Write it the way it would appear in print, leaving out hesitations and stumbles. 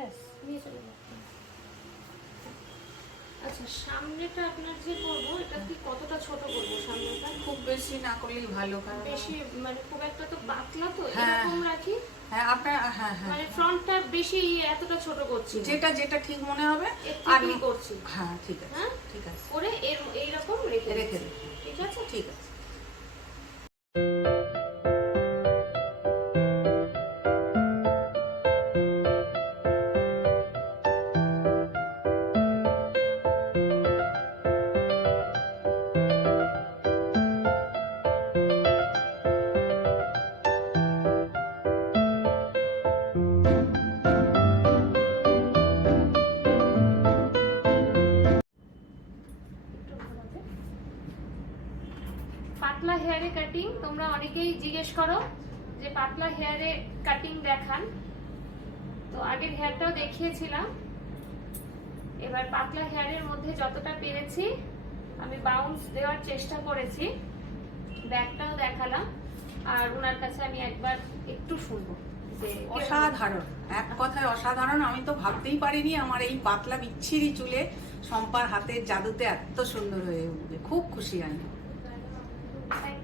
ব্যাস নিয়ে চলে যাচ্ছি। আচ্ছা, সামনেটা আপনার যে করবো, এটা কি কতটা ছোট করবো সামনেটা? খুব বেশি না করলেই ভালো, কারণ বেশি মানে খুব একটা তো পাতলা তো, হ্যাঁ, এরকম রাখি হ্যাঁ আপনার, হ্যাঁ হ্যাঁ, মানে ফ্রন্টটা বেশি এতটা ছোট করছি না। যেটা যেটা ঠিক মনে হবে আর করছি। হ্যাঁ ঠিক আছে, হ্যাঁ ঠিক আছে, করে এইরকম রেখে রেখে দিচ্ছি। দিন। ঠিক আছে, ঠিক আছে। পাতলা হেয়ারে কাটিং তোমরা অনেকেই জিজ্ঞেস করো যে পাতলা হেয়ারে কাটিং দেখান, তো আগের হেয়ারটাও দেখিয়েছিলাম। এবার পাতলা হেয়ারের মধ্যে যতটা পেরেছি আমি বাউন্স দেওয়ার চেষ্টা করেছি, ব্যাকটাও দেখালাম। আর ওনার কাছে আমি একবার একটু শুনবো যে অসাধারণ, এক কথায় অসাধারণ। আমি তো ভাবতেই পারিনি আমার এই পাতলা বিচ্ছিরি চুলে শম্পার হাতের জাদুতে এত সুন্দর হয়ে উঠবে। খুব খুশি আমি। থ্যাংক